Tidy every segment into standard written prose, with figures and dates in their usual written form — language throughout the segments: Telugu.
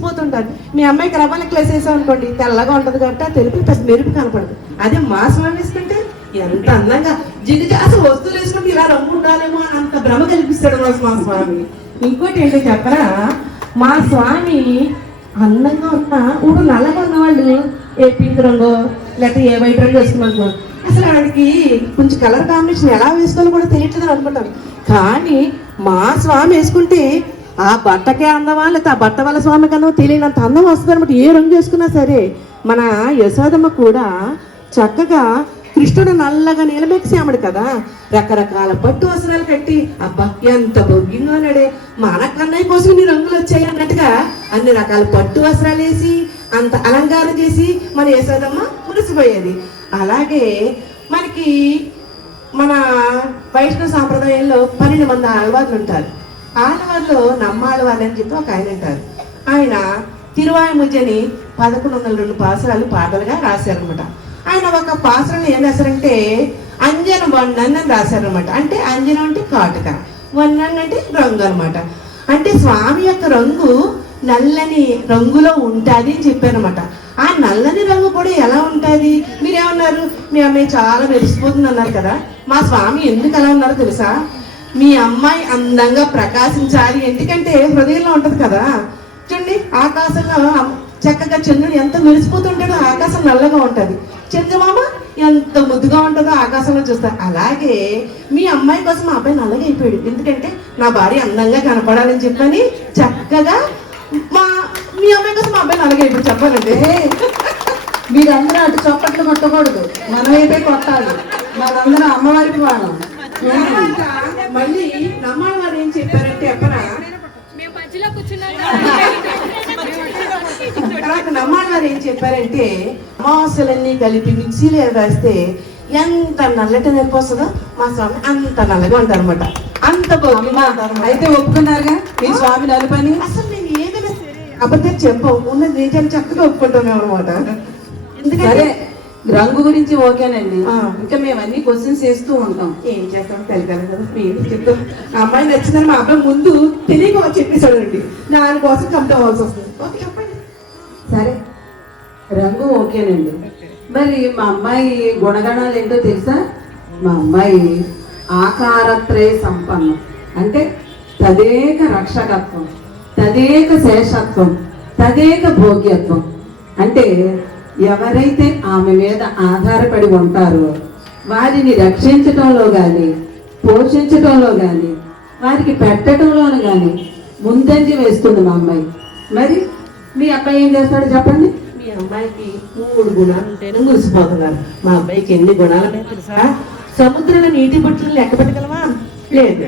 మెరిసిపోతుంటారు. మీ అమ్మాయికి రవ్వ నెక్లెస్ వేసాం అనుకోండి, తెల్లగా ఉంటుంది కాబట్టి ఆ తెలుపు పెద్ద మెరుపు కనపడదు. అదే మా స్వామి వేసుకుంటే ఎంత అందంగా జిడ్డు అసలు వస్తువులు వేసుకుంటే ఇలా రంగు ఉండాలేమో అంత భ్రమ కల్పిస్తాడు మా స్వామి. ఇంకోటి ఏంటో చెప్పరా, మా స్వామి అందంగా ఉన్న ఇప్పుడు నల్లగా ఉన్నవాళ్ళు ఏ పింక్ రంగు లేకపోతే ఏ వైట్ రంగు వేసుకున్నాను, అసలు వాడికి కొంచెం కలర్ కాంబినేషన్ ఎలా వేసుకోవాలో కూడా తెలియట్లేదు అనుకుంటాను. కానీ మా స్వామి వేసుకుంటే ఆ బట్టకే అందమా లేకపోతే ఆ బట్ట వాళ్ళ స్వామికి అందమా తెలియనంత అందం వస్తుంది అనమాట. ఏ రంగు వేసుకున్నా సరే. మన యశోదమ్మ కూడా చక్కగా కృష్ణుడు నల్లగా నిలబెక్సామడు కదా, రకరకాల పట్టు వస్త్రాలు కట్టి అబ్బా ఎంత బొగ్గింగా అన్నాడే, మన కన్నయ్య కోసం నీ రంగులు వచ్చాయి అన్నట్టుగా అన్ని రకాల పట్టు వస్త్రాలు వేసి అంత అలంకారం చేసి మన యశోదమ్మ మురిసిపోయేది. అలాగే మనకి మన వైష్ణవ సాంప్రదాయంలో 12 మంది ఆళ్వార్లు ఉంటారు. ఆళ్వార్లో నమ్మాళ్వార్లు అని చెప్పి ఒక ఆయన ఉంటారు. ఆయన తిరువాయుముజ్జని 1102 పాసురాలు పాటలుగా రాశారనమాట. ఆయన ఒక పాసురం ఏం రాశారంటే అంజన వన్నన్ అని రాశారనమాట. అంటే అంజనం అంటే కాటుక, వన్నన్ అంటే రంగు అనమాట. అంటే స్వామి యొక్క రంగు నల్లని రంగులో ఉంటుంది అని చెప్పారనమాట. ఆ నల్లని రంగు కూడా ఎలా ఉంటుంది? మీరేమన్నారు, మీ అమ్మాయి చాలా మెరిసిపోతుంది అన్నారు కదా. మా స్వామి ఎందుకు అలా ఉన్నారో తెలుసా? మీ అమ్మాయి అందంగా ప్రకాశించాలి, ఎందుకంటే హృదయంలో ఉంటది కదా. చూడండి, ఆకాశంలో చక్కగా చంద్రుడు ఎంత మెరిసిపోతుంటాడో ఆకాశం నల్లగా ఉంటుంది, చంద్రమామ ఎంత ముద్దుగా ఉంటుందో ఆకాశంలో చూస్తారు. అలాగే మీ అమ్మాయి కోసం మా అబ్బాయి నల్లగా అయిపోయాడు, ఎందుకంటే నా భార్య అందంగా కనపడాలని చెప్పని చక్కగా మీ అమ్మాయి కోసం మా అబ్బాయి నల్లగా అయిపోయాడు. చెప్పాలంటే మీరందరూ అటు చప్పట్లు కొట్టకూడదు, మనమైతే కొట్టాలి. మనందరం అమ్మవారికి వాడం. మళ్ళీ నమ్మాలి వారు ఏం చెప్పారంటే చెప్పనా, నమ్మాలి వారు ఏం చెప్పారంటే అమావాస్యలన్నీ కలిపి మిక్సీలో రాస్తే ఎంత నల్లటి నొప్పి వస్తుందో మా స్వామి అంత నల్లగా ఉంటారు అనమాట. అంత అయితే ఒప్పుకున్నారుగా మీ స్వామి నలుపని. అసలు నేను ఏదైనా అబద్ధం చెప్పవు, ఉన్నది నిజాలు చక్కగా ఒప్పుకుంటాం అనమాట. ఎందుకంటే రంగు గురించి ఓకేనండి, ఇంకా మేము అన్ని క్వశ్చన్స్ చేస్తూ ఉంటాం. ఏం చేస్తాం తెలియదు కదా, మేము చెప్తాం. అమ్మాయి నచ్చిందని మా అబ్బాయి ముందు తెలియక చెప్పేశాడండి, దానికోసం కంప్లీట్ అవ్వాల్సి వస్తుంది. ఓకే చెప్పండి. సరే, రంగు ఓకేనండి. మరి మా అమ్మాయి గుణగణాలు ఏంటో తెలుసా? మా అమ్మాయి ఆకారత్రయ సంపన్నం, అంటే తదేక రక్షకత్వం, తదేక శేషత్వం, తదేక భోగ్యత్వం. అంటే ఎవరైతే ఆమె మీద ఆధారపడి ఉంటారో వారిని రక్షించటంలో కానీ పోషించటంలో కానీ వారికి పెట్టడంలోనూ కానీ ముందంజ వేస్తుంది మా అమ్మాయి. మరి మీ అబ్బాయి ఏం చేస్తాడు చెప్పండి? మీ అమ్మాయికి 3 గుణాలు ఉంటేనే మురిసిపోతున్నారు. మా అబ్బాయికి ఎన్ని గుణాలు తెలుసా? సముద్రంలో నీటి బొట్టులను లెక్క పెట్టగలవా? లేదు.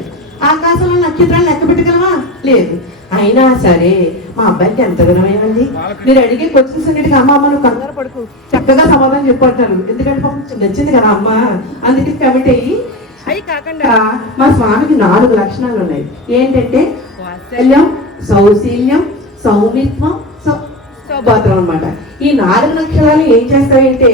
ఆకాశంలో నక్షత్రాలు లెక్క పెట్టగలవా? లేదు. అయినా సరే మా అబ్బాయికి ఎంత గుణమేమండి. మీరు అడిగే క్వశ్చన్స్ అన్నిటికీ అమ్మ అమ్మ నువ్వు కంగారు పడుకు, చక్కగా సమాధానం చెప్పంటాను. ఎందుకంటే పాపం నచ్చింది కదా అమ్మ, అందుకే కమిట్ అయ్యి. అవి కాకుండా మా స్వామికి 4 లక్షణాలు ఉన్నాయి. ఏంటంటే వాత్సల్యం, సౌశీల్యం, సౌమిత్వం, సౌభాత్రం అనమాట. ఈ 4 లక్షణాలు ఏం చేస్తాయంటే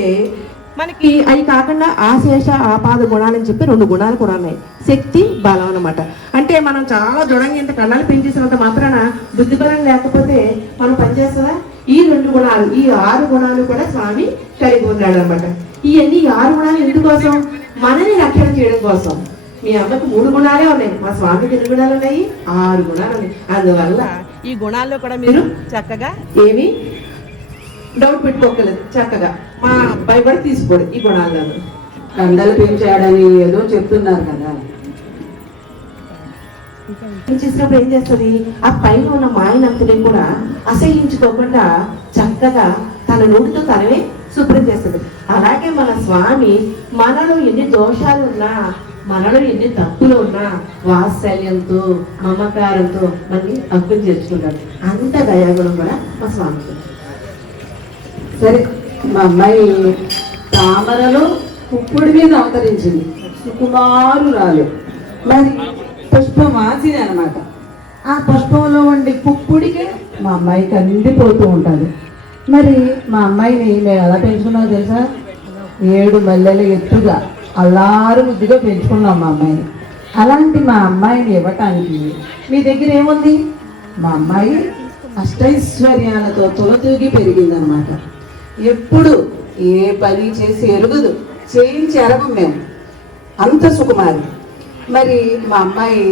మనకి అవి కాకుండా ఆశేష ఆపాద గుణాలని చెప్పి 2 గుణాలు కూడా ఉన్నాయి. శక్తి, బలం అనమాట. అంటే మనం చాలా దృఢంగా ఇంత కళ్ళాలు పెంచేసినంత మాత్రాన బుద్ధి బలం లేకపోతే మనం పనిచేస్తారా? ఈ 2 గుణాలు, ఈ 6 గుణాలు కూడా స్వామి కలిగి ఉన్నాడు అనమాట. ఇవన్నీ 6 గుణాలు ఎందుకోసం? మనని రక్షణ చేయడం కోసం. మీ అమ్మకి 3 గుణాలే ఉన్నాయి, మా స్వామికి ఎన్ని గుణాలు ఉన్నాయి? 6 గుణాలు ఉన్నాయి. అందువల్ల ఈ గుణాల్లో కూడా మీరు చక్కగా ఏమి డౌట్ పెట్టుకోకలేదు. చక్కగా మా అబ్బాయి కూడా తీసుకోడు ఈ గుణాలను. కండలు పెంచాడని ఏదో చెప్తున్నారు కదా, చేసినప్పుడు ఏం చేస్తుంది? ఆ పైన ఉన్న మాయనంతని కూడా అసహించుకోకుండా చక్కగా తన నోటితో తనవే శుభ్రం చేస్తుంది. అలాగే మన స్వామి మనలో ఎన్ని దోషాలు ఉన్నా, మనలో ఎన్ని తప్పులు ఉన్నా వాత్సల్యంతో మమకారంతో మనకి హక్కుని చేర్చుకుంటాడు. అంత దయాగుణం కూడా మా స్వామికి. సరే, మా అమ్మాయి తామరలో పుప్పుడి మీద అవతరించింది, సుకుమారురాలు. మరి పుష్పవాసిని అనమాట. ఆ పుష్పంలో ఉండి పుప్పుడికే మా అమ్మాయి కందిపోతూ ఉంటుంది. మరి మా అమ్మాయిని మేము ఎలా పెంచుకున్నామో తెలుసా? 7 మల్లెల ఎత్తుగా అల్లారు ముద్దుగా పెంచుకున్నాం మా అమ్మాయిని. అలాంటి మా అమ్మాయిని ఇవ్వటానికి మీ దగ్గర ఏముంది? మా అమ్మాయి అష్టైశ్వర్యాలతో తులతూగి పెరిగిందనమాట. ఎప్పుడు ఏ పని చేసి ఎరుగుదు, చేయించి ఎరగం మేము, అంత సుకుమారి. మరి మా అమ్మాయి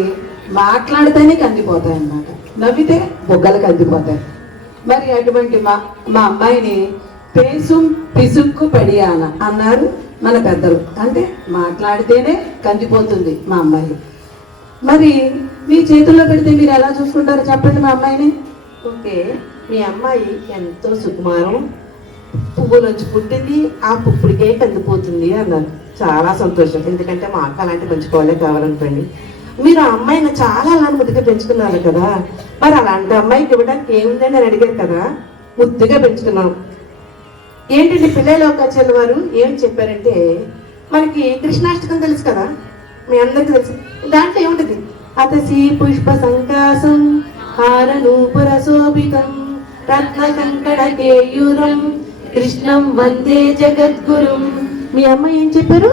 మాట్లాడితేనే కందిపోతాయి అన్నమాట, నవ్వితే బొగ్గలు కందిపోతాయి. మరి అటువంటి మా అమ్మాయిని పేసు పిసుక్కు పడియాన అన్నారు మన పెద్దలు. అంటే మాట్లాడితేనే కందిపోతుంది మా అమ్మాయి. మరి మీ చేతుల్లో పెడితే మీరు ఎలా చూసుకుంటారో చెప్పండి మా అమ్మాయిని. ఓకే, మీ అమ్మాయి ఎంతో సుకుమారం, పువ్వులోంచి పుట్టింది, ఆ పుప్పుడికే కందిపోతుంది అన్నారు. చాలా సంతోషం, ఎందుకంటే మా అక్క అలాంటి మంచి కోళ్ళే కావాలనుకోండి. మీరు ఆ అమ్మాయిని చాలా అలాంటి ముద్దుగా పెంచుకున్నారు కదా, మరి అలాంటి అమ్మాయికి ఇవ్వడానికి ఏముందని అని అడిగారు కదా, ముద్దుగా పెంచుకున్నాం. ఏంటంటే పిల్లలోకాచార్య వారు ఏం చెప్పారంటే, మనకి కృష్ణాష్టకం తెలుసు కదా, మీ అందరికీ తెలుసు. దాంట్లో ఏముంటది, అతసి పుష్ప సంకాసం హారనూపుర శోభితం రత్న కంకణ కేయూరం కృష్ణం వందే జగద్గురుం. మీ అమ్మాయి ఏం చెప్పారు,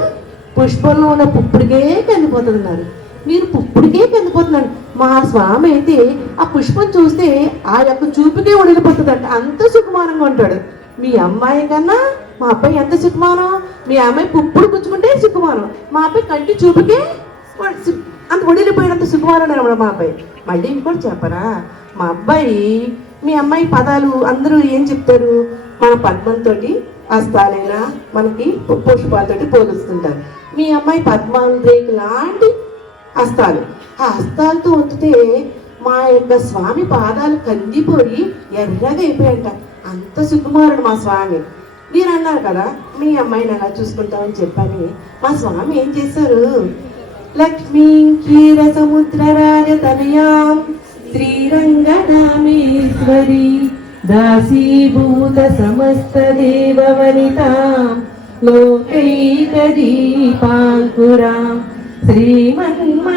పుష్పంలో ఉన్న పుప్పుడికే కందిపోతున్నారు. మీరు పుప్పుడికే కందిపోతున్నారు. మా స్వామి అయితే ఆ పుష్పం చూస్తే ఆ యొక్క చూపుకే ఉడిగిపోతుందంట, అంత సుకుమారంగా ఉంటాడు. మీ అమ్మాయి కన్నా మా అబ్బాయి ఎంత సుకుమారం. మీ అమ్మాయి పుప్పుడు పుచ్చుకుంటే సుకుమారం, మా అబ్బాయి కంటి చూపుకే అంత ఒడిలిపోయినంత సుకుమారం అనమాట మా అబ్బాయి. మళ్ళీ ఇంకోటి చెప్పరా, మా అబ్బాయి మీ అమ్మాయి పదాలు అందరూ ఏం చెప్తారు, మన పద్మంతో హస్తాలైనా మనకి పుష్పాలతోటి పోలుస్తుంటారు. మీ అమ్మాయి పద్మాంద్రేక్ లాంటి హస్తాలు, ఆ హస్తాలతో ఒత్తితే మా యొక్క స్వామి పాదాలు కందిపోయి ఎర్రగా అయిపోయాయంట, అంత సుకుమారుడు మా స్వామి. మీరు అన్నారు కదా మీ అమ్మాయిని ఎలా చూసుకుంటామని చెప్పని, మా స్వామి ఏం చేశారు, లక్ష్మీ క్షీర సముద్ర రాజతనయాం శ్రీరంగనామేశ్వరి దాసీభూత సమస్త దేవవనితాం లోకైక దీపాంకురాం శ్రీమన్మందకటాక్ష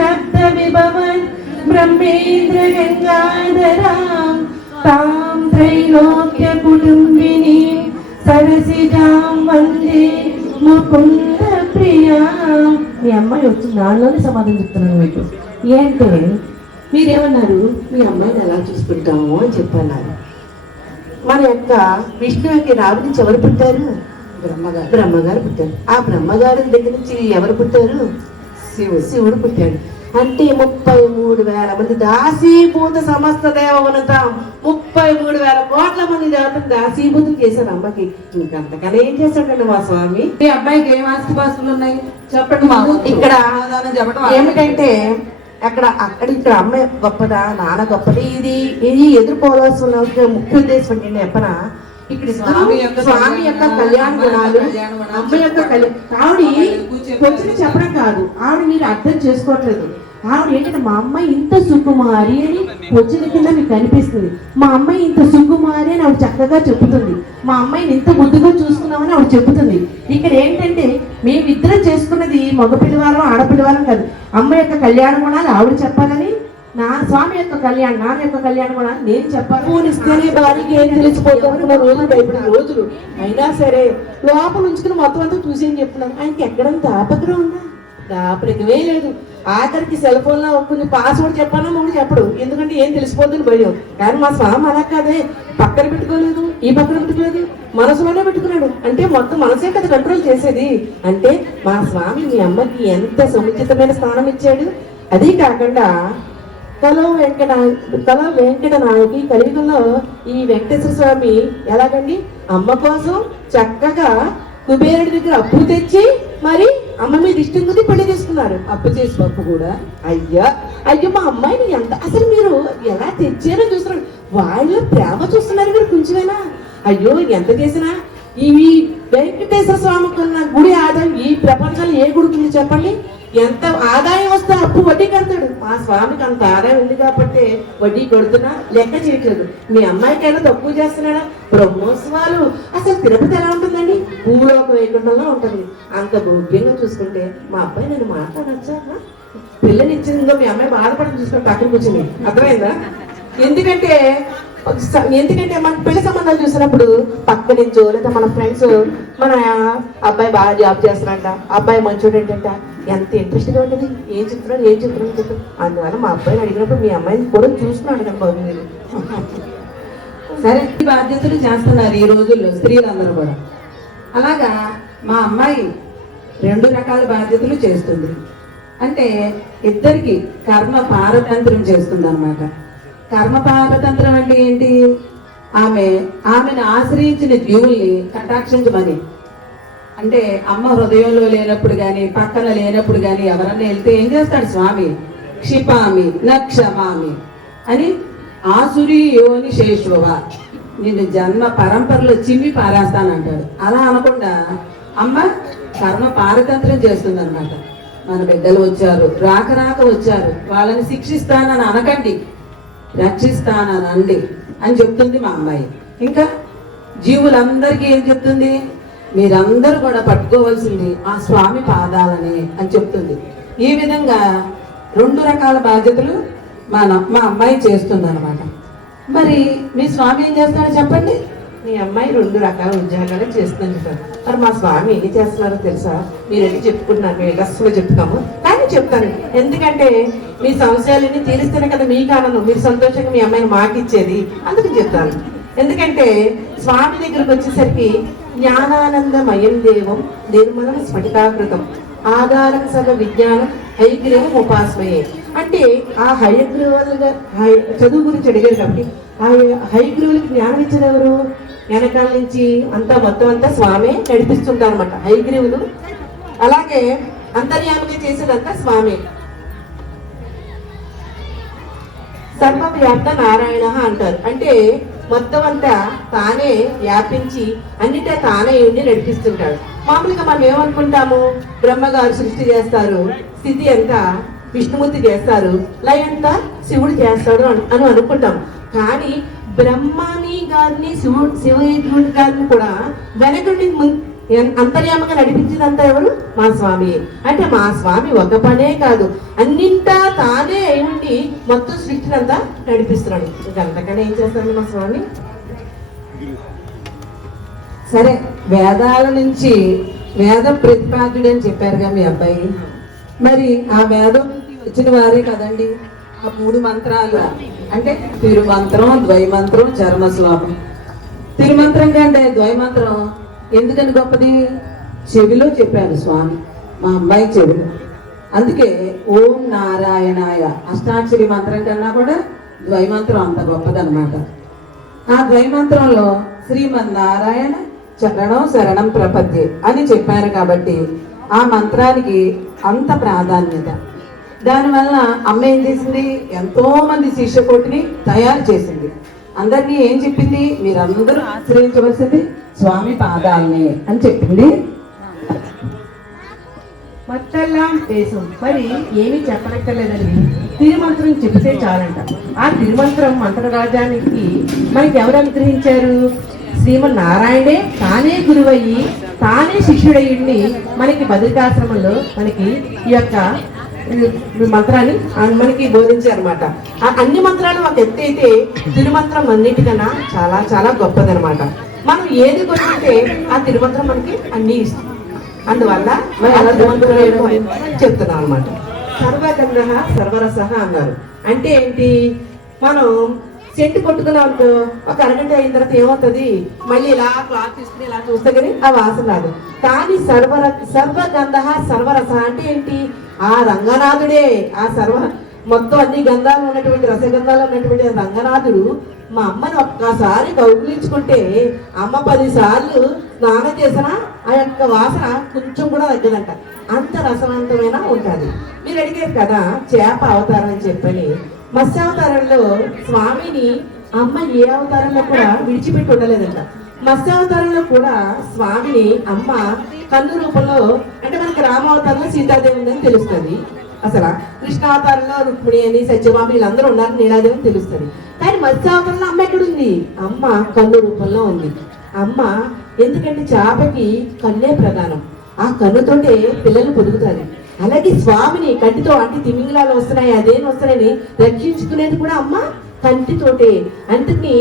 లబ్ధ విభవన్ బ్రహ్మేంద్ర గంగాధరాం తాం త్రైలోక్య కుటుంబిని సరసిజాం వందే ముకుంద ప్రియా. మీ అమ్మాయి వచ్చి నాలోనే సమాధానం చెప్తున్నాను మీకు. ఏంటంటే మీరేమన్నారు, మీ అమ్మాయిని ఎలా చూసుకుంటాము అని చెప్పన్నారు. మన యొక్క విష్ణువుకి రావి నుంచి ఎవరు పుట్టారు, బ్రహ్మగారు పుట్టారు. ఆ బ్రహ్మగారి దగ్గర నుంచి ఎవరు పుట్టారు, శివుడు పుట్టాడు. అంటే 33,000 మంది దాసీభూత సమస్త దేవవనతాం, 33,000 కోట్ల మంది దేవతను దాసీభూతం చేశారు అమ్మకి. ఇంకంతకన్నా ఏం చేశాడండి మా స్వామి. మీ అబ్బాయికి ఏం ఆస్తిపాస్తులు ఉన్నాయి చెప్పండి. ఇక్కడ ఏమిటంటే ఇక్కడ అమ్మాయి గొప్పదా నాన్న గొప్పది, ఇది ఎదుర్కోవాల్సిన ముఖ్య ఉద్దేశం ఏంటంటే చెప్పన, ఇక్కడ స్వామి యొక్క కళ్యాణ గుణాలు, అమ్మ యొక్క ఆవిడ కొంచెం చెప్పడం కాదు, ఆవిడ మీరు అర్థం చేసుకోవట్లేదు. ఆవిడ ఏంటంటే మా అమ్మాయి ఇంత సుకుమారి అని వచ్చిన కింద మీకు కనిపిస్తుంది. మా అమ్మాయి ఇంత సుకుమారి అని ఆవిడ చక్కగా చెబుతుంది. మా అమ్మాయిని ఇంత ముద్దుగా చూసుకున్నామని ఆవిడ చెబుతుంది. ఇక్కడ ఏంటంటే మేమిద్దరం చేసుకున్నది మగపిల్లవారం ఆడపిల్లవారం కాదు, అమ్మ యొక్క కళ్యాణ గుణాలు ఆవిడ చెప్పాలని, నా స్వామి యొక్క నాన్న యొక్క కళ్యాణ గుణాలు నేను చెప్పాలి. పూనిస్తేనే భార్యకి ఏం తెలిసిపోతున్న రోజులు భయపడిన రోజులు అయినా సరే లోపల ఉంచుకుని మొత్తం అంతా చూసేని చెప్తున్నాను. ఆయనకి ఎక్కడంత ఆపకరం ఉందా, దాపరికమే లేదు. ఆఖరికి సెల్ ఫోన్ లో కొన్ని పాస్వర్డ్ చెప్పాను మూడు చెప్పడు, ఎందుకంటే ఏం తెలిసిపోతుంది భయం. కానీ మా స్వామి అలా కాదే, పక్కన పెట్టుకోలేదు ఈ పక్కన పెట్టుకోలేదు, మనసులోనే పెట్టుకున్నాడు. అంటే మొత్తం మనసే కదా కంట్రోల్ చేసేది. అంటే మా స్వామి మీ అమ్మకి ఎంత సముచితమైన స్థానం ఇచ్చాడు. అది కాకుండా కలో వెంకట నాయకి కలియుగంలో ఈ వెంకటేశ్వర స్వామి ఎలాగండి అమ్మ కోసం చక్కగా కుబేరుడి దగ్గర అప్పు తెచ్చి మరి అమ్మ మీద ఇష్టం కొద్ది పెళ్లి చేసుకున్నారు. అప్పు చేసి పప్పు కూడా. అయ్యో మా అమ్మాయిని ఎంత అసలు మీరు ఎలా తెచ్చారో చూస్తున్నారు, వాళ్ళ ప్రేమ చూస్తున్నారు మీరు కొంచెమైనా. అయ్యో ఎంత చేసినా ఈ వెంకటేశ్వర స్వామి కన్నా గుడి ఆదాయం ఈ ప్రపంచంలో ఏ గుడికి ఉంది చెప్పండి. ఎంత ఆదాయం వస్తే అప్పు వడ్డీ కడతాడు. మా స్వామికి అంత ఆదాయం ఉంది కాబట్టి వడ్డీ కొడుతున్నా లెక్క చేయట్లేదు. మీ అమ్మాయికైనా తక్కువ చేస్తున్నాడా? బ్రహ్మోత్సవాలు అసలు తిరుపతి ఎలా ఉంటుందండి, భూమిలోకి వైకుంఠంలో ఉంటుంది. అంత భోగ్యంగా చూసుకుంటే మా అబ్బాయి నేను మాట్లాడచ్చా, పిల్లని ఇచ్చిందో మీ అమ్మాయి బాధపడడం చూసుకుంటే పక్కన కూర్చుంది, అర్థమైందా? ఎందుకంటే ఎందుకంటే మన పెళ్లి సంబంధాలు చూసినప్పుడు పక్క నుంచో లేదా మన ఫ్రెండ్స్ మన అబ్బాయి బాగా జాబ్ చేస్తున్నాడంట, అబ్బాయి మంచోడు ఏంటంట, ఎంత ఇంట్రెస్ట్గా ఉంటుంది, ఏం చెప్తున్నాడు చెప్తున్నాడు. అందువల్ల మా అబ్బాయిని అడిగినప్పుడు మీ అమ్మాయిని కూడా చూసుకున్నాడు కదా బాబు మీరు. సరే, ఈ బాధ్యతలు చేస్తున్నారు ఈ రోజుల్లో స్త్రీలందరూ కూడా. అలాగా మా అమ్మాయి 2 రకాల బాధ్యతలు చేస్తుంది. అంటే ఇద్దరికి కర్మ పారతంత్రం చేస్తుంది అనమాట. కర్మ పారతంత్రం అంటే ఏంటి? ఆమెను ఆశ్రయించిన జీవుల్ని కటాక్షించమని. అంటే అమ్మ హృదయంలో లేనప్పుడు కానీ పక్కన లేనప్పుడు కానీ ఎవరన్నా వెళ్తే ఏం చేస్తాడు స్వామి? క్షిపామి నక్షమామి అని ఆసురి యోని శేషువ, నిన్ను జన్మ పరంపరలో చిమ్మి పారేస్తానంటాడు. అలా అనకుండా అమ్మ కర్మ పారతంత్రం చేస్తుంది అనమాట. మన బిడ్డలు వచ్చారు, రాక వచ్చారు, వాళ్ళని శిక్షిస్తానని అనకండి, రక్షిస్తానండి అని చెప్తుంది మా అమ్మాయి. ఇంకా జీవులందరికీ ఏం చెప్తుంది? మీరందరూ కూడా పట్టుకోవాల్సింది ఆ స్వామి పాదాలని అని చెప్తుంది. ఈ విధంగా 2 రకాల బాధ్యతలు మా అమ్మాయి చేస్తుంది అనమాట. మరి మీ స్వామి ఏం చేస్తాడో చెప్పండి. మీ అమ్మాయి 2 రకాల ఉద్యోగాలు చేస్తుంది సార్. మరి మా స్వామి ఎన్ని చేస్తున్నారో తెలుసా? మీరు ఎన్ని చెప్పుకుంటున్నారు, మేము అసలు చెప్తాము కానీ చెప్తాను. ఎందుకంటే మీ సంశయాలన్నీ తీరిస్తేనే కదా మీకు ఆనందం, మీరు సంతోషంగా మీ అమ్మాయిని మాకిచ్చేది, అందుకని చెప్తాను. ఎందుకంటే స్వామి దగ్గరకు వచ్చేసరికి జ్ఞానానందమయం దేవం నిర్మలం స్ఫటికాకృతం ఆధారం సర్వ విజ్ఞానం హైగ్రీవం ఉపాస్మయే. అంటే ఆ హయగ్రీవులుగా చదువు గురించి అడిగారు కాబట్టి ఆ హైగ్రీవులకి జ్ఞానం ఇచ్చేది ఎవరు? వెనకాల నుంచి మొత్తం అంతా స్వామి నడిపిస్తుంటారు అనమాట హైగ్రీవులు. అలాగే అంతర్యామిగా చేసేదంతా స్వామి. సర్వవ్యాప్త నారాయణ అంటారు. అంటే మొత్తం అంతా తానే వ్యాపించి అన్నిటే తానే ఉండి నడిపిస్తుంటాడు. మామూలుగా మనం ఏమనుకుంటాము? బ్రహ్మగారు సృష్టి చేస్తారు, స్థితి అంతా విష్ణుమూర్తి చేస్తారు, లయ అంతా శివుడు చేస్తాడు అని అనుకుంటాం. కానీ బ్రహ్మని గారిని శివుడి గారిని కూడా వెనకండి అంతర్యామగా నడిపించిందంతా ఎవరు? మా స్వామి. అంటే మా స్వామి ఒక పనే కాదు, అన్నింటా తానే ఉండి మొత్తం సృష్టిని అంతా నడిపిస్తున్నాడు. ఇంకంతకనే ఏం చేస్తాడు మా స్వామి? సరే, వేదాల నుంచి వేద ప్రతిపాదుడు అని చెప్పారుగా మీ అబ్బాయి. మరి ఆ వేదం వచ్చిన వారే కదండి ఆ 3 మంత్రాలు. అంటే తిరుమంత్రం, ద్వైమంత్రం, చర్మశ్లోకం. తిరుమంత్రం కంటే ద్వైమంత్రం ఎందుకని గొప్పది? చెవిలో చెప్పారు స్వామి మా అమ్మాయి చెవిలో. అందుకే ఓం నారాయణాయ అష్టాక్షరి మంత్రం కన్నా కూడా ద్వైమంత్రం అంత గొప్పదన్నమాట. ఆ ద్వైమంత్రంలో శ్రీమన్నారాయణ చరణం శరణం ప్రపద్యే అని చెప్పారు కాబట్టి ఆ మంత్రానికి అంత ప్రాధాన్యత. దానివల్ల అమ్మ ఏం చేసింది? ఎంతో మంది శిష్యకోటిని తయారు చేసింది. అందరినీ ఏం చెప్పింది? మీరందరూ ఆశ్రయించవలసింది స్వామి పాదాలని అని చెప్పింది. మత్తెల్లాం దేశం మరి ఏమీ చెప్పనక్కర్లేదండి, తిరుమంత్రం చెప్తే చాలంట. ఆ తిరుమంత్రం మంత్రరాజానికి మనకి ఎవరు అనుగ్రహించారు? శ్రీమన్నారాయణే తానే గురువయ్యి తానే శిష్యుడయ్యుండి మనకి బద్రికాశ్రమంలో మనకి ఈ యొక్క మంత్రాన్ని మనకి బోధించారనమాట. ఆ అన్ని మంత్రాలు ఒక ఎత్తు అయితే తిరుమంత్రం అన్నిటికన్నా చాలా చాలా గొప్పదనమాట. మనం ఏది కొనుక్కుంటే ఆ తిరుమంత్రం మనకి అన్ని ఇస్తుంది. అందువల్ల చెప్తున్నాం అనమాట. సర్వగంధ సర్వరస అన్నారు. అంటే ఏంటి? మనం సెంటు కొట్టుకున్నాం అనుకో, ఒక అరగంట అయిన తర్వాత ఏమవుతుంది? మళ్ళీ ఇలా క్లాత్ తీసుకుని ఇలా చూస్తే కానీ ఆ వాసన రాదు. కానీ సర్వగంధ సర్వరస అంటే ఏంటి? ఆ రంగనాథుడే, ఆ మొత్తం అన్ని గంధాలు ఉన్నటువంటి రసగంధాలు ఉన్నటువంటి రంగనాథుడు మా అమ్మని ఒక్కసారి కౌగులించుకుంటే అమ్మ 10 సార్లు స్నానం చేసినా ఆ యొక్క వాసన కొంచెం కూడా తగ్గదంట. అంత రసవంతమైన ఉంటుంది. మీరు అడిగారు కదా చేప అవతారం అని చెప్పని. మత్స్యావతారంలో స్వామిని అమ్మ ఏ అవతారంలో కూడా విడిచిపెట్టి ఉండలేదంట. మత్స్యావతారంలో కూడా స్వామిని అమ్మ కన్ను రూపంలో, అంటే మనకి రామావతారంలో సీతాదేవి ఉందని తెలుస్తుంది. అసలు కృష్ణావతారంలో రుక్మిణి అని సత్యభామ వీళ్ళందరూ ఉన్నారు, నీలాదేవి అని తెలుస్తుంది. కానీ మత్స్యావతారంలో అమ్మ ఎక్కడుంది? అమ్మ కన్ను రూపంలో ఉంది. అమ్మ ఎందుకంటే చేపకి కన్నే ప్రధానం, ఆ కన్నుతోటే పిల్లలు పొదుగుతారు. అలాగే స్వామిని కంటితో అంటే తిమింగలాలు వస్తున్నాయి అదేం వస్తున్నాయని రక్షించుకునేది కూడా అమ్మ కంటితోటే. అందుకని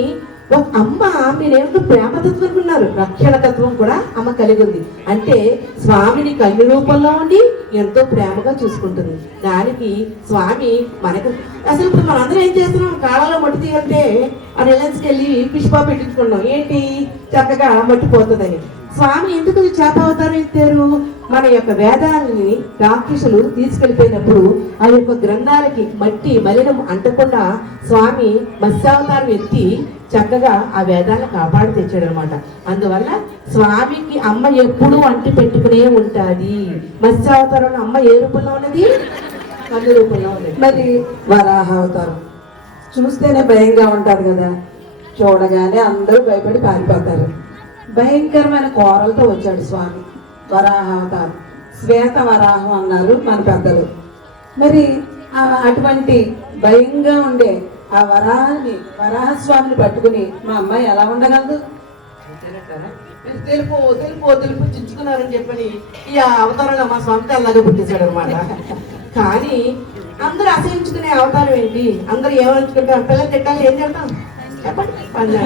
ఒక అమ్మ మీరేమిటో ప్రేమతత్వం అనుకున్నారు, రక్షణ తత్వం కూడా అమ్మ కలిగి ఉంది. అంటే స్వామిని కన్య రూపంలో ఉండి ఎంతో ప్రేమగా చూసుకుంటుంది. దానికి స్వామి మనకు అసలు ఇప్పుడు మనందరం ఏం చేస్తున్నాం, కాళ్ళలో మట్టి తీయాలంటే ఆ రిలయన్స్కి వెళ్ళి పుష్ప పెట్టించుకున్నాం. ఏంటి, చక్కగా మట్టి పోతుందని. స్వామి ఎందుకు చేప అవతారం ఎత్తారు? మన యొక్క వేదాలని రాక్షసులు తీసుకెళ్లిపోయినప్పుడు ఆ యొక్క గ్రంథాలకి మట్టి మలినం అంటకుండా స్వామి మత్స్యావతారం ఎత్తి చక్కగా ఆ వేదాలను కాపాడి తెచ్చాడు అనమాట. అందువల్ల స్వామికి అమ్మ ఎప్పుడూ అంటి పెట్టుకునే ఉంటుంది. మత్స్యావతారంలో అమ్మ ఏ రూపంలో ఉన్నది? కన్ను రూపంలో ఉన్నది. మరి వరాహ అవతారం చూస్తేనే భయంగా ఉంటారు కదా, చూడగానే అందరూ భయపడి పారిపోతారు. భయంకరమైన కోరలతో వచ్చాడు స్వామి. వరాహ అవతారం, శ్వేత వరాహం అన్నారు మన పెద్దలు. మరి అటువంటి భయంగా ఉండే ఆ వరాహస్వామిని పట్టుకుని మా అమ్మాయి ఎలా ఉండగలదు? తెలుపు తెలుపు తెలుపు చించుకున్నారని చెప్పని ఈ అవతారంలో మా స్వామికి అలాగే పుట్టించాడు అనమాట. కానీ అందరూ అసహించుకునే అవతారం ఏంటి? అందరూ ఏమనుకుంటారు? పిల్లలు తిట్టాలి, ఏం చేద్దాం చెప్పండి.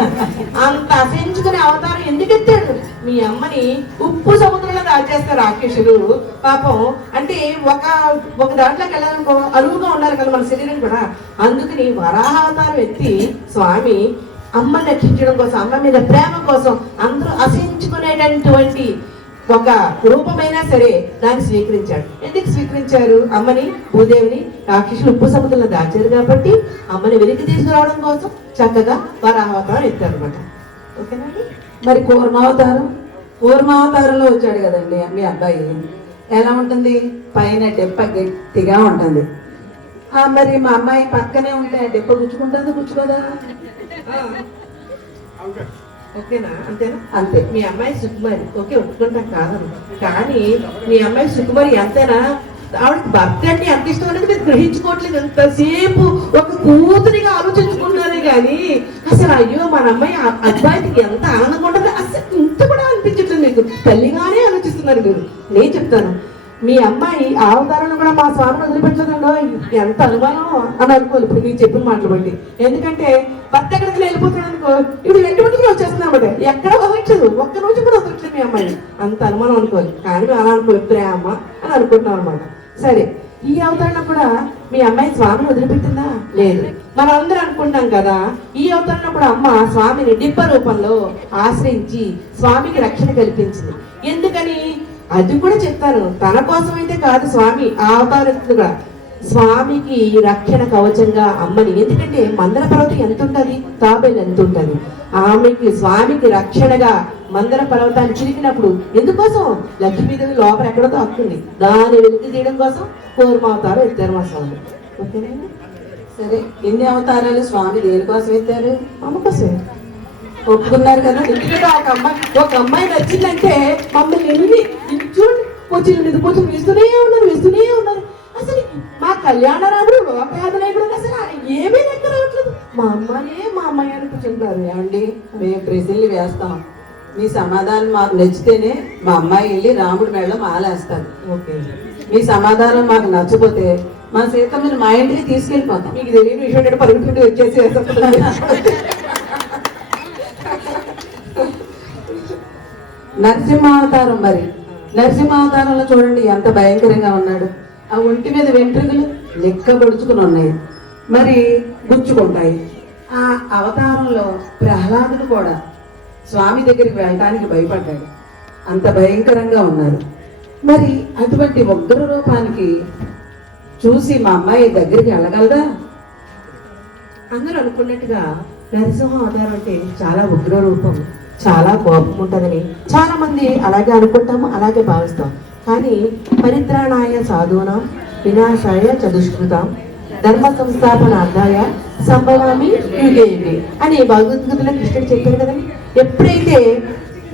అంత అసహించుకునే అవతారం ఎందుకు ఎత్తాడు? మీ అమ్మని ఉప్పు సముద్రంలో దాచేస్తారు రాక్షసులు పాపం. అంటే ఒక దాంట్లోకి వెళ్ళాలనుకో అరువుగా ఉండాలి కదా మన శరీరం కూడా. అందుకని వరాహ అవతారం ఎత్తి స్వామి అమ్మని రక్షించడం కోసం, అమ్మ మీద ప్రేమ కోసం అందరూ అసహించుకునేటటువంటి ఒక రూపమైనా సరే దాన్ని స్వీకరించాడు. ఎందుకు స్వీకరించారు? అమ్మని, భూదేవిని రాక్షసులు ఉప్పు సముద్రంలో దాచారు కాబట్టి అమ్మని వెలికి తీసుకురావడం కోసం చక్కగా వరాహావతారం ఎత్తారు అనమాట. ఓకేనండి. మరి కూర్మావతారంలో వచ్చాడు కదండి మీ అబ్బాయి. ఎలా ఉంటుంది? పైన డెప్ప గట్టిగా ఉంటుంది. మరి మా అమ్మాయి పక్కనే ఉంటే డెప్ప గుచ్చుకుంటుంది, గుచ్చుకోదా? ఓకేనా? అంతేనా? అంతే. మీ అమ్మాయి సుకుమారి, ఓకే ఒప్పుకుంటాం కాదని. కానీ మీ అమ్మాయి సుకుమారి ఎంతైనా ఆవిడకి భర్త అంటే ఎంత ఇష్టం అనేది మీరు గ్రహించుకోవట్లేదు. ఎంతసేపు ఒక కూతురిగా ఆలోచించుకుంటున్నారే కానీ అసలు అయ్యో మన అమ్మాయి అబ్బాయికి ఎంత ఆనందంగా ఉంటుంది అసలు ఇంత కూడా అనిపించట్లేదు. మీకు తల్లిగానే ఆలోచిస్తున్నారు మీరు. నేను చెప్తాను, మీ అమ్మాయి ఆ అవతారంలో కూడా మా స్వామిని వదిలిపెట్టలేదండో ఎంత అనుమానం అని అనుకోవాలి ఇప్పుడు మీరు చెప్పిన మాటలు బట్టి. ఎందుకంటే భర్త ఎక్కడికి వెళ్ళిపోతున్నాడు అనుకో, ఇప్పుడు వెంటనే వచ్చేస్తుంది అనమాట. ఎక్కడ వదలట్లేదు, ఒక్క రోజు కూడా వదలట్లేదు మీ అమ్మాయి. అంత అనుమానం అనుకోవాలి. కానీ మేము అలా అనుకో ప్రేమ అని అనుకుంటున్నాం అనమాట. సరే, ఈ అవతారంలో కూడా మీ అమ్మాయి స్వామిని వదిలిపెట్టిందా? లేదు. మనం అందరూ అనుకుంటాం కదా, ఈ అవతారంలో కూడా అమ్మ స్వామిని డిప్ప రూపంలో ఆశ్రయించి స్వామికి రక్షణ కల్పించింది. ఎందుకని? అది కూడా చెప్తాను. తన కోసం అయితే కాదు స్వామి ఆ అవతారంగా స్వామికి రక్షణ కవచంగా అమ్మని. ఎందుకంటే మందర పర్వతం ఎంత ఉంటుంది, తాబేలు ఎంత ఉంటుంది. ఆమెకి స్వామికి రక్షణగా మందర పర్వతాన్ని చిరికినప్పుడు ఎందుకోసం? లక్ష్మీదేవి లోపల ఎక్కడో తాకుతుంది, దాన్ని వెలికి తీయడం కోసం కూర్మావతారం ఎత్తారు మా స్వామి. ఓకేనండి. సరే, ఎన్ని అవతారాలు స్వామి దేనికోసం ఎత్తారు? అమ్మ కోసం ఒప్పుకున్నారు కదా. ఎందుకంటే ఒక అమ్మాయి నచ్చిందంటే మమ్మల్ని ఎన్ని చూడండి కోచింగ్ మీద కోచింగ్ వేస్తూనే ఉన్నారు. అసలు మా కళ్యాణరాముడు లోకయాదనాయుడు అసలు ఏమీ లెక్క రావట్లేదు. మా అమ్మాయి అని కూర్చుంటారు. ఏమండి, మేము ప్రశ్నలు వేస్తాం, మీ సమాధానం మాకు నచ్చితేనే మా అమ్మాయి వెళ్ళి రాముడి మెడలో మాలేస్తారు. ఓకే, మీ సమాధానం మాకు నచ్చపోతే మా సీతమ్మని మా ఇంటికి తీసుకెళ్ళిపోతాం. మీకు తెలియని విషయం ఏంటంటే పరుగుతుంటే వచ్చేసి నరసింహావతారం. మరి నరసింహావతారంలో చూడండి ఎంత భయంకరంగా ఉన్నాడు. ఆ ఒంటి మీద వెంట్రుకలు లెక్క పొడుచుకుని ఉన్నాయి, మరి గుచ్చుకుంటాయి. ఆ అవతారంలో ప్రహ్లాదుడు కూడా స్వామి దగ్గరికి వెళ్ళడానికి భయపడ్డాడు. అంత భయంకరంగా ఉన్నారు. మరి అటువంటి ఉగ్ర రూపానికి చూసి మా అమ్మాయి దగ్గరికి వెళ్ళగలదా? అందరూ అనుకున్నట్టుగా నరసింహ అవతారం అంటే చాలా ఉగ్ర రూపం, చాలా కోపం ఉంటుందని చాలా మంది అలాగే అనుకుంటాము, అలాగే భావిస్తాం. కానీ పరిత్రాణాయ సాధూనాం వినాశాయ చతుష్కృతాం ధర్మ సంస్థాపనార్థాయ సంభవామి యుగే యుగే అని భగవద్గీతలో కృష్ణుడు చెప్పారు కదండి. ఎప్పుడైతే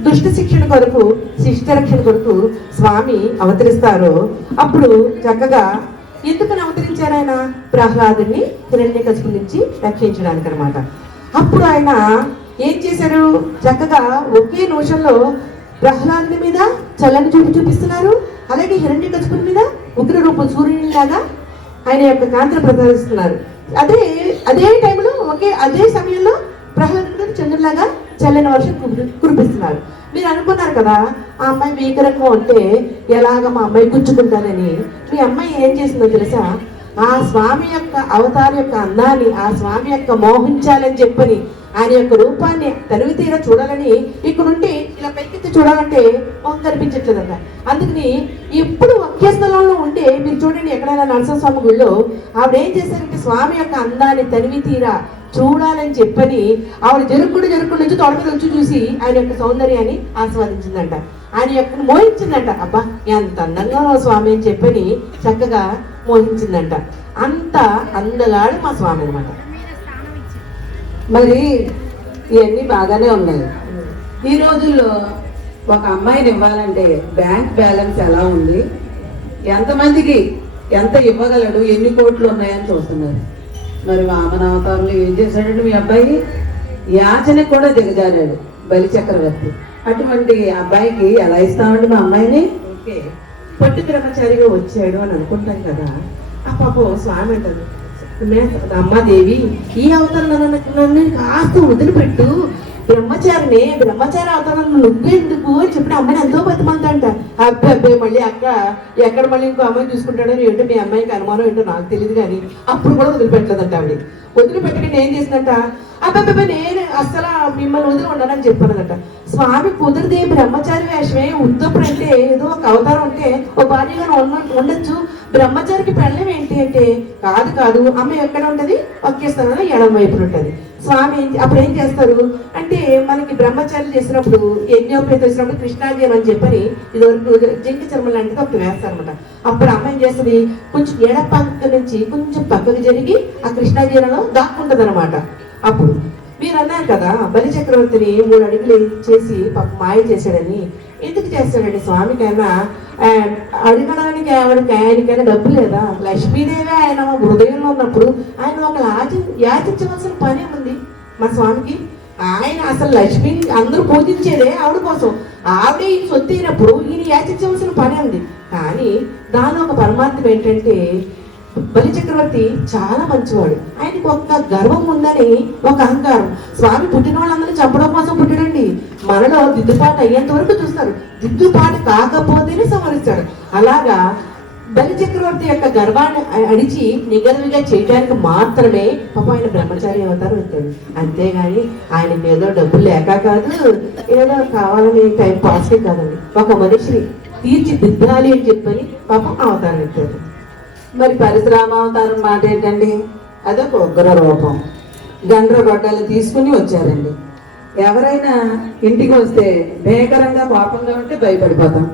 దుష్ట శిక్షణ కొరకు శిష్ట రక్షణ కొరకు స్వామి అవతరిస్తారో అప్పుడు చక్కగా ఎందుకని అవతరించారు? ఆయన ప్రహ్లాదుని హిరణ్యకశిపు నుంచి రక్షించడానికి అనమాట. అప్పుడు ఆయన ఏం చేశారు? చక్కగా ఒకే నిమిషంలో ప్రహ్లాదుని మీద చల్లని చూపిస్తున్నారు, అలాగే హిరణ్యకశిపుని మీద ఉగ్ర రూపం సూర్యునిలాగా ఆయన యొక్క కాంతిని ప్రదర్శిస్తున్నారు. అదే టైంలో అదే సమయంలో ప్రహ్లాదుడు చంద్రులాగా చల్లని వర్షం కురిపిస్తున్నారు. మీరు అనుకున్నారు కదా ఆ అమ్మాయి వీకరంగా ఉంటే ఎలాగ మా అమ్మాయి గుచ్చుకుంటానని. మీ అమ్మాయి ఏం చేసిందో తెలుసా? ఆ స్వామి యొక్క అవతార యొక్క అందాన్ని, ఆ స్వామి యొక్క మోహించాలని చెప్పని, ఆయన యొక్క రూపాన్ని తనివి తీరా చూడాలని ఇక్కడుంటే ఇలా పైకెత్తి చూడాలంటే మొహం కనిపించట్లేదంట. అందుకని ఎప్పుడు ఒకే స్థలంలో ఉంటే మీరు చూడండి, ఎక్కడైనా నరసింహస్వామి గుళ్ళో ఆవిడ ఏం చేశారంటే స్వామి యొక్క అందాన్ని తనివి తీరా చూడాలని చెప్పని ఆవిడ జరుపుకుంటూ నుంచి తోట మీద వచ్చి చూసి ఆయన యొక్క సౌందర్యాన్ని ఆస్వాదించిందంట, ఆయన యొక్క మోహించిందంట. అబ్బా ఎంత అందంగా స్వామి అని చెప్పని చక్కగా మోహించిందంట. అంత అందగాడు మా స్వామి అనమాట. మరి ఇవన్నీ బాగానే ఉన్నాయి. ఈ రోజుల్లో ఒక అమ్మాయిని ఇవ్వాలంటే బ్యాంక్ బ్యాలెన్స్ ఎలా ఉంది, ఎంతమందికి ఎంత ఇవ్వగలడు, ఎన్ని కోట్లు ఉన్నాయని చూస్తున్నారు. మరి వామన అవతారంలో ఏం చేశాడంటే మీ అబ్బాయి యాచనకు కూడా దిగజారాడు బలి చక్రవర్తి. అటువంటి అబ్బాయికి ఎలా ఇస్తామండి మా అమ్మాయిని? ఓకే, పొట్టి బ్రహ్మచారిగా వచ్చాడు అని అనుకుంటాం కదా. ఆ పాపం స్వామి అంటారు, అమ్మాదేవి ఈ అవతారం నన్ను కాస్త వదిలిపెట్టు, బ్రహ్మచారి అవతారం నువ్వెందుకు అని చెప్పిన అమ్మాయిని ఎంతో బతిమంతంట. అబ్బాయి మళ్ళీ ఎక్కడ మళ్ళీ ఇంకో అమ్మాయి చూసుకుంటాడని ఏంటో మీ అమ్మాయికి అనుమానం ఏంటో నాకు తెలియదు కానీ అప్పుడు కూడా వదిలిపెట్టలేదంట ఆవిడ. వదిలిపెట్టుకుని ఏం చేసిందంట, అబ్బాయి నేను అస్సలు మిమ్మల్ని వదిలి ఉండనని చెప్పానట. స్వామి కుదిరితే బ్రహ్మచారి వేషమే, ఉత్తప్పుడు అంటే ఏదో ఒక అవతారం అంటే ఒక భార్యగా ఉండొచ్చు, బ్రహ్మచారికి పెళ్ళం ఏంటి అంటే కాదు అమ్మాయి ఎక్కడ ఉంటది ఒకే స్థలంలో ఎడమ వైపున ఉంటది. స్వామి అప్పుడు ఏం చేస్తారు అంటే మనకి బ్రహ్మచారి చేసినప్పుడు యజ్ఞోపేతం చేసినప్పుడు కృష్ణాజీవం అని చెప్పని ఇదివరకు జింక చర్మం లాంటిది ఒకటి వేస్తారనమాట. అప్పుడు అమ్మ ఏం చేస్తుంది, కొంచెం ఎడ పక్క నుంచి కొంచెం పక్కకు జరిగి ఆ కృష్ణాజీవంలో దాక్కుంటది అనమాట. అప్పుడు మీరు అన్నారు కదా బలి చక్రవర్తిని 3 అడుగులు చేసి మాయ చేశాడని. ఎందుకు చేస్తాడండి స్వామికైనా? అడగడానికి ఆయనకైనా డబ్బు లేదా? లక్ష్మీదేవి ఆయన హృదయంలో ఉన్నప్పుడు ఆయన ఒక యాచించవలసిన పనే ఉంది మా స్వామికి. ఆయన అసలు లక్ష్మి అందరూ పూజించేదే ఆవిడ కోసం, ఆవిడ ఈయన సొత్తు అయినప్పుడు ఈయన యాచించవలసిన పనే ఉంది. కానీ దాని ఒక పరమార్థం ఏంటంటే బలి చక్రవర్తి చాలా మంచివాడు, ఆయనకి ఒక్క గర్వం ఉందని ఒక అహంకారం. స్వామి పుట్టిన వాళ్ళందరూ చంపడం కోసం పుట్టాడండి. మనలో దిద్దుపాటు అయ్యేంత వరకు చూస్తారు, దిద్దుపాటు కాకపోతేనే సంహరిస్తాడు. అలాగా బలి చక్రవర్తి యొక్క గర్వాన్ని అడిచి నిగర్విగా చేయడానికి మాత్రమే పాప ఆయన బ్రహ్మచారి అవతారం వచ్చాడు. అంతేగాని ఆయనకి ఏదో డబ్బులు లేక కాదు, ఏదో కావాలని టైం పాస్కే కాదండి. ఒక మనిషిని తీర్చిదిద్దాలి అని చెప్పని పాపం అవతారం ఎత్తారు. మరి పరశురామ అవతారం మాట ఏంటండి? అదొక ఉగ్ర రూపం. గండ్ర గొడ్డలు తీసుకుని వచ్చారండి. ఎవరైనా ఇంటికి వస్తే భీకరంగా కోపంగా ఉంటే భయపడిపోతాం.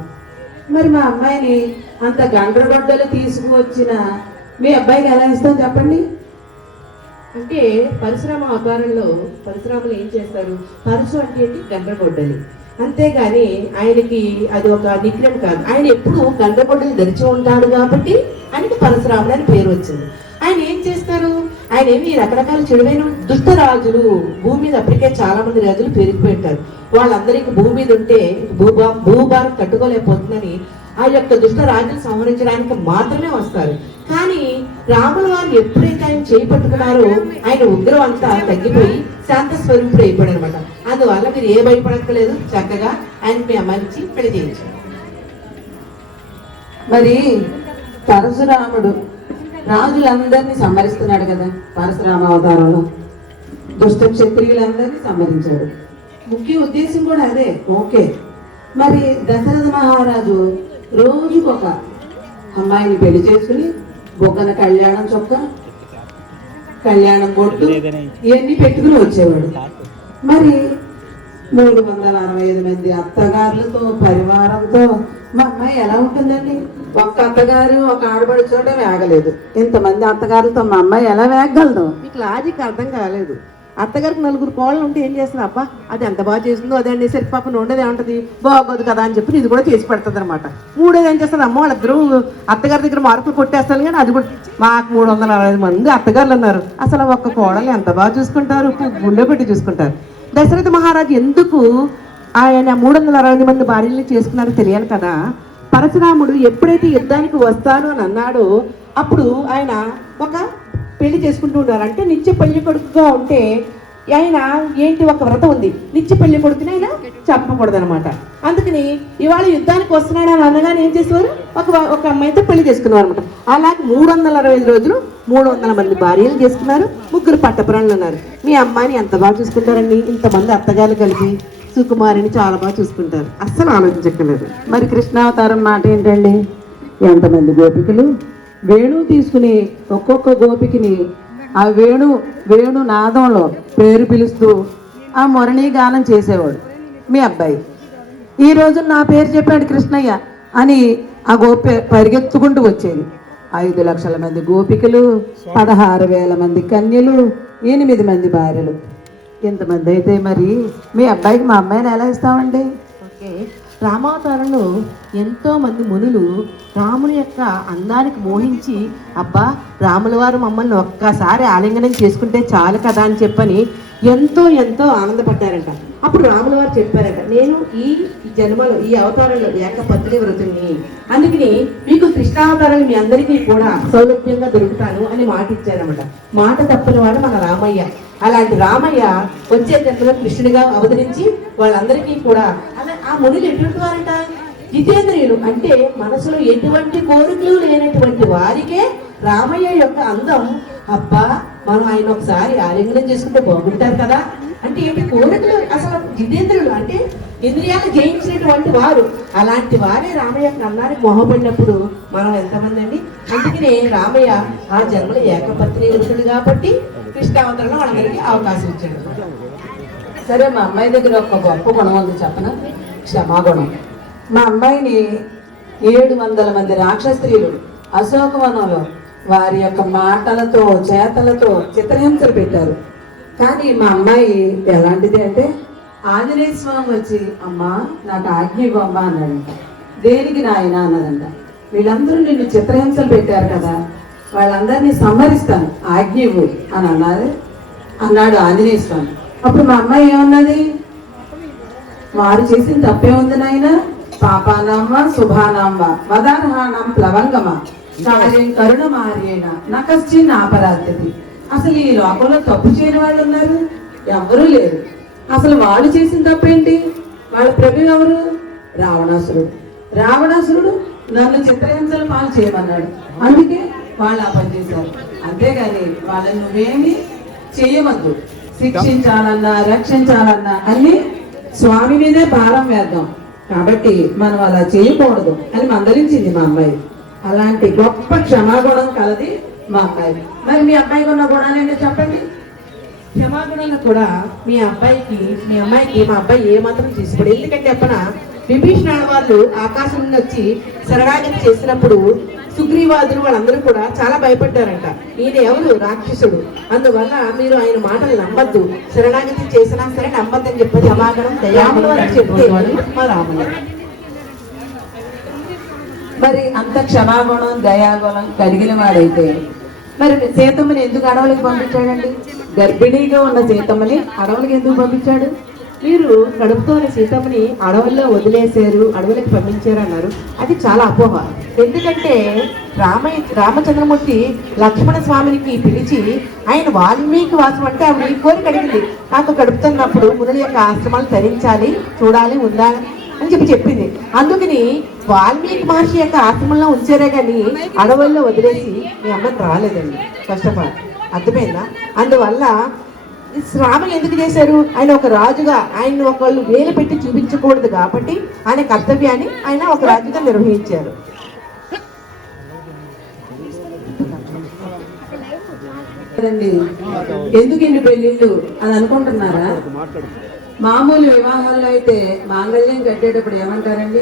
మరి మా అమ్మాయిని అంత గండ్ర గొడ్డలు తీసుకువచ్చిన మీ అబ్బాయికి ఎలా ఇస్తాం చెప్పండి? అంటే పరశురామ అవతారంలో పరశురాములు ఏం చేస్తారు, పరశు అంటే ఏంటి గండ్రగొడ్డలి. అంతేగాని ఆయనకి అది ఒక నిగ్రహం కాదు. ఆయన ఎప్పుడు గండ్రగొడ్డలి ధరించి ఉంటాడు కాబట్టి ఆయనకి పరశురాముడు అని పేరు వచ్చింది. ఆయన ఏం చేస్తారు, ఆయన ఏమి రకరకాల చెడువైన దుష్ట రాజులు భూమి మీద అప్పటికే చాలా మంది రాజులు పెరిగిపోయి ఉంటారు. వాళ్ళందరికీ భూమి మీద ఉంటే భూభారం తట్టుకోలేకపోతుందని ఆ యొక్క దుష్ట రాజులు సంహరించడానికి మాత్రమే వస్తారు. కానీ రాముల వారు ఎప్పుడైతే ఆయన చేపట్టుకున్నారో ఆయన ఉగ్రం అంతా తగ్గిపోయి శాంత స్వరూపుడు అయిపోయాడు అనమాట. అందువల్ల మీరు ఏ భయపడక్కలేదు, చక్కగా ఆయన మీ అమ్మాయికి పెళ్లి చేయించారు. మరి పరశురాముడు రాజులందరినీ సంహరిస్తున్నాడు కదా పరశురామ అవతారంలో, దుష్ట క్షత్రియులందరినీ సంహరించాడు. ముఖ్య ఉద్దేశం కూడా అదే. ఓకే, మరి దశరథ మహారాజు రోజుకొక అమ్మాయిని పెళ్లి చేసుకుని బొగ్గన కళ్యాణం చొక్క, కళ్యాణం బొట్టు ఇవన్నీ పెట్టుకుని వచ్చేవాడు. మరి 365 మంది అత్తగారులతో పరివారంతో మా అమ్మాయి ఎలా ఉంటుందండి? ఒక్క అత్తగారు ఒక ఆడబడి చోట వేగలేదు, ఇంతమంది అత్తగారులతో మా అమ్మాయి ఎలా వేగలదు? మీకు లాజిక్ అర్థం కాలేదు. అత్తగారికి 4 కోళ్ళు ఉంటే ఏం చేస్తుంది, అబ్బా అది ఎంత బాగా చేస్తుందో అదే అండి సరి పాప ఉండేది ఏమంటది బాగోదు కదా అని చెప్పి ఇది కూడా చేసి పెడుతుంది అనమాట. 3 ఏం చేస్తుంది, అమ్మ వాళ్ళిద్దరూ అత్తగారి దగ్గర మార్కులు కొట్టేస్తారు కానీ అది కూడా మాకు 365 మంది అత్తగారులు ఉన్నారు, అసలు ఒక్క కోడలు ఎంత బాగా చూసుకుంటారు, గుండె పెట్టి చూసుకుంటారు. దశరథ మహారాజు ఎందుకు ఆయన 360 మంది భార్యల్ని చేసుకున్నారో తెలియాలి కదా. పరశురాముడు ఎప్పుడైతే యుద్ధానికి వస్తాను అని అన్నాడో అప్పుడు ఆయన ఒక పెళ్లి చేసుకుంటూ ఉన్నారు. అంటే నిత్య పెళ్లి కొడుకుగా ఉంటే ఆయన ఏంటి ఒక వ్రతం ఉంది, నిత్య పెళ్లి కొడుకుని ఆయన చెప్పకూడదు అనమాట. అందుకని ఇవాళ యుద్ధానికి వస్తున్నాడు అని అనగానే ఏం చేసేవారు, ఒక అమ్మాయితో పెళ్లి చేసుకున్నారు అనమాట. అలాగే 365 రోజులు 300 మంది భార్యలు చేసుకున్నారు, 3 పట్టపురాణులు ఉన్నారు. మీ అమ్మాయిని ఎంత బాగా చూసుకుంటారండి, ఇంతమంది అత్తగారు కలిపి సుకుమారిని చాలా బాగా చూసుకుంటారు, అస్సలు ఆలోచించక్కర్లేదు. మరి కృష్ణావతారం మాట ఏంటండి, ఎంతమంది గోపికలు వేణు తీసుకుని ఒక్కొక్క గోపికిని ఆ వేణు నాదంలో పేరు పిలుస్తూ ఆ మురళీ గానం చేసేవాడు మీ అబ్బాయి. ఈ రోజు నా పేరు చెప్పాడు కృష్ణయ్య అని ఆ గోపి పరిగెత్తుకుంటూ వచ్చేది. 5 లక్షల మంది గోపికలు, 16,000 మంది కన్యలు, 8 మంది భార్యలు. ఎంతమంది అయితే మరి మీ అబ్బాయికి మా అమ్మాయిని ఎలా ఇస్తామండి? ఓకే, రామావతారంలో ఎంతో మంది మునులు రాముని యొక్క అందానికి మోహించి, అబ్బా రాముల వారు మమ్మల్ని ఒక్కసారి ఆలింగనం చేసుకుంటే చాలు కదా అని చెప్పని ఎంతో ఎంతో ఆనందపడ్డారంట. అప్పుడు రాముల వారు చెప్పారట, నేను ఈ జన్మలో ఈ అవతారంలో ఏకపత్ని వ్రతుని, అందుకని మీకు కృష్ణావతారం మీ అందరికీ కూడా సౌలభ్యంగా దొరుకుతాను అని మాట ఇచ్చారన్నమాట. మాట తప్పని వాడు మన రామయ్య. అలాంటి రామయ్య వచ్చే జన్మలో కృష్ణుడిగా అవతరించి వాళ్ళందరికీ కూడా ఆ మునులు ఎటువంటి వారంట, జితేంద్రియులు. అంటే మనసులో ఎటువంటి కోరికలు లేనటువంటి వారికే రామయ్య యొక్క అందం, అబ్బా మనం ఆయన ఒకసారి ఆలింగనం చేసుకుంటే బాగుంటారు కదా అంటే ఏంటి కోరికలు, అసలు జితేంద్రులు అంటే ఇంద్రియాలు జయించినటువంటి వారు. అలాంటి వారే రామయ్య అన్నానికి మొహపడినప్పుడు మనం ఎంతమంది అండి. అందుకనే రామయ్య ఆ జన్మలో ఏకపత్ని వృషుడు కాబట్టి కృష్ణావతారంలో వాళ్ళందరికీ అవకాశం ఇచ్చాడు. సరే, మా అమ్మాయి దగ్గర ఒక గొప్ప గుణం ఉంది చెప్పనా, క్షమాగుణం. మా అమ్మాయిని 700 మంది రాక్షస్త్రీలు అశోకవనంలో వారి యొక్క మాటలతో చేతలతో చిత్రహింసలు పెట్టారు. కానీ మా అమ్మాయి ఎలాంటిది అంటే, ఆంజనేయ స్వామి వచ్చి అమ్మా నాకు ఆజ్ఞ ఇవ్వమ్మా అన్నాడంట. దేనికి నాయన అన్నదంట. వీళ్ళందరూ నిన్ను చిత్రహింసలు పెట్టారు కదా, వాళ్ళందరినీ సంహరిస్తాను ఆజ్ఞ ఇవ్వు అని అన్నాడు ఆంజనేయ స్వామి. అప్పుడు మా అమ్మాయి ఏమన్నది, వారు చేసిన తప్పే ఉంది నాయన, పాపానామ శుభానామ వదార్హానం ప్లవంగమా కార్యం కరుణమార్యేణ నకశ్చిన్ ఆపరాధ్యతి. అసలు ఈ లోకంలో తప్పు చేయని వాళ్ళు ఉన్నారు? ఎవరూ లేరు. అసలు వాళ్ళు చేసిన తప్పేంటి? వాళ్ళ ప్రభు ఎవరు? రావణాసురుడు నన్ను చిత్రహింసలు పాలు చేయమన్నాడు, అందుకే వాళ్ళు ఆ పని చేశారు. అంతేగాని వాళ్ళని నువ్వేమి చేయవద్దు. శిక్షించాలన్నా రక్షించాలన్నా అన్ని స్వామి మీదే భారం వేద్దాం. కాబట్టి మనం అలా చేయకూడదు అని మందలించింది మా అమ్మాయి. అలాంటి గొప్ప క్షమాగుణం కలది మా అమ్మాయి. మరి మీ అమ్మాయికి ఉన్న గుణాలు ఏంటో చెప్పండి. క్షమాగుణంలో కూడా మీ అమ్మాయికి మా అబ్బాయి ఏమాత్రం తీసుకోడు. ఎందుకంటే చెప్పన, విభీషణుల వాళ్ళు ఆకాశం నుండి వచ్చి శరణాగతి చేసినప్పుడు సుగ్రీవాదులు వాళ్ళందరూ కూడా చాలా భయపడ్డారంట. ఈయన ఎవరు? రాక్షసుడు. అందువల్ల మీరు ఆయన మాటలు నమ్మద్దు, శరణాగతి చేసినా సరే నమ్మద్దని చెప్పి క్షమాగుణం దయాములు అని చెప్పేవాడు మా రాముడు. మరి అంత క్షమాగుణం దయాగుణం కలిగిన వాడైతే మరి సీతమ్మని ఎందుకు అడవులకు పంపించాడండి? గర్భిణీగా ఉన్న సీతమ్మని అడవులకు ఎందుకు పంపించాడు? మీరు కడుపుతోని సీతమ్మని అడవుల్లో వదిలేశారు, అడవులకు పంపించారు అన్నారు. అది చాలా అపోహ. ఎందుకంటే రామచంద్రమూర్తి లక్ష్మణ స్వామినికి పిలిచి ఆయన వాల్మీకి వాసం అంటే ఆవిడ ఈ కోరిక అడిగింది, నాకు కడుపుతున్నప్పుడు మునుల యొక్క ఆశ్రమాలు ధరించాలి, చూడాలి, ఉందా అని చెప్పింది. అందుకని వాల్మీకి మహర్షి యొక్క ఆశ్రమంలో ఉంచారే కానీ అడవుల్లో వదిలేసి మీ అమ్మకి రాలేదండి. కష్టపడ అర్థమైందా? అందువల్ల శ్రామం ఎందుకు చేశారు? ఆయన ఒక రాజుగా ఆయన ఒకళ్ళు వేలు పెట్టి చూపించకూడదు కాబట్టి ఆయన కర్తవ్యాన్ని ఆయన ఒక రాజుగా నిర్వహించారు. ఎందుకు ఇన్ని పెళ్ళిళ్ళు అని అనుకుంటున్నారా? మామూలు వివాహాల్లో అయితే మాంగళ్యం కట్టేటప్పుడు ఏమంటారండి?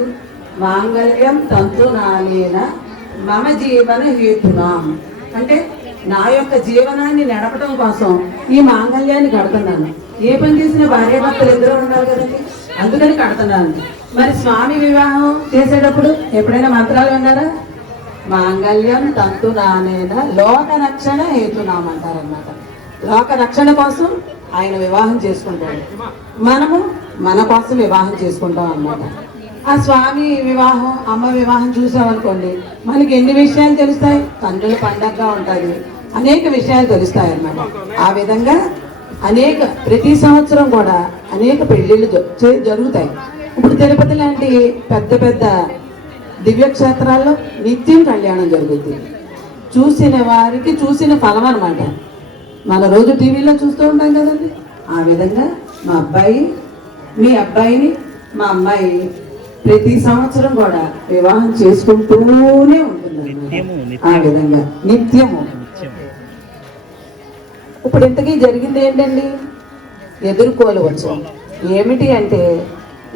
మాంగళ్యం తంతునాలేన మమ జీవన హేతునాం. అంటే నా యొక్క జీవనాన్ని నడపడం కోసం ఈ మాంగళ్యాన్ని కడుతున్నాను. ఏ పని చేసినా భార్యాభర్తలు ఇద్దరు ఉండాలి కదండి, అందుకని కడుతున్నాను. మరి స్వామి వివాహం చేసేటప్పుడు ఎప్పుడైనా మంత్రాలు విన్నారా? మాంగళ్యం తంతునానేన లోక రక్షణ హేతునాం అంటారన్నమాట. లోక రక్షణ కోసం ఆయన వివాహం చేసుకుంటాడు, మనము మన కోసం వివాహం చేసుకుంటాం అన్నమాట. ఆ స్వామి వివాహం అమ్మ వివాహం చూసామనుకోండి, మనకి ఎన్ని విషయాలు తెలుస్తాయి. తండ్రుల పండగగా ఉంటుంది, అనేక విషయాలు తెలుస్తాయి అన్నమాట. ఆ విధంగా ప్రతి సంవత్సరం కూడా అనేక పెళ్ళిళ్ళు జరుగుతాయి. ఇప్పుడు తిరుపతి లాంటి పెద్ద పెద్ద దివ్యక్షేత్రాల్లో నిత్యం కళ్యాణం జరుగుతుంది. చూసిన వారికి చూసిన ఫలం అన్నమాట. మన రోజు టీవీలో చూస్తూ ఉంటాం కదండి. ఆ విధంగా మీ అబ్బాయిని మా అమ్మాయి ప్రతి సంవత్సరం కూడా వివాహం చేసుకుంటూనే ఉంటుంది. ఆ విధంగా నిత్యము. ఇప్పుడు ఇంతకీ జరిగింది ఏంటండి? ఎదుర్కోవచ్చు. ఏమిటి అంటే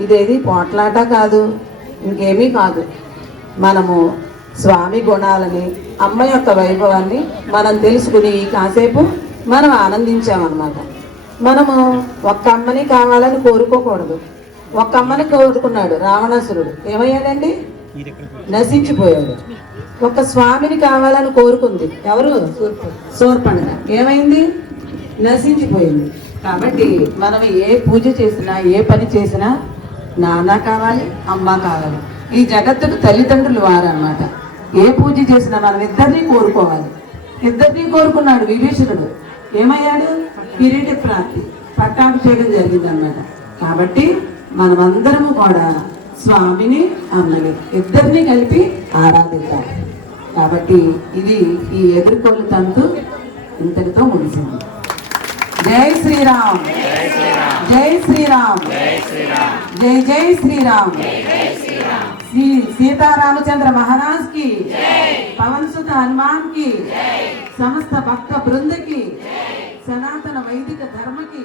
ఇదేది పోట్లాట కాదు, ఇంకేమీ కాదు. మనము స్వామి గుణాలని, అమ్మ యొక్క వైభవాన్ని మనం తెలుసుకుని కాసేపు మనం ఆనందించామన్నమాట. మనము ఒక్క అమ్మని కావాలని కోరుకోకూడదు. ఒక్క అమ్మని కోరుకున్నాడు రావణాసురుడు, ఏమయ్యాడండి? నశించిపోయాడు. ఒక స్వామిని కావాలని కోరుకుంది ఎవరు? శూర్పణఖ. ఏమైంది? నశించిపోయింది. కాబట్టి మనం ఏ పూజ చేసినా, ఏ పని చేసినా నాన్న కావాలి, అమ్మ కావాలి. ఈ జగత్తుకు తల్లిదండ్రులు వారన్నమాట. ఏ పూజ చేసినా మనం ఇద్దరిని కోరుకోవాలి. ఇద్దరిని కోరుకున్నాడు విభీషణుడు. ఏమయ్యాడు? కిరీట ప్రాప్తి, పట్టాభిషేకం జరిగిందన్నమాట. కాబట్టి మనమందరము కూడా స్వామిని, అమ్మని ఇద్దరిని కలిపి ఆరాధిద్దాం. కాబట్టి ఇది ఈ ఎదుర్కోలు తంతు ఇంతటితో ముగిసింది. జై శ్రీరామ్, జై శ్రీరామ్, జై జై శ్రీరామ్. శ్రీ సీతారామచంద్ర మహారాజ్ కి, పవన్ సుత హనుమాన్ కి, సమస్త భక్త బృందకి, సనాతన వైదిక ధర్మకి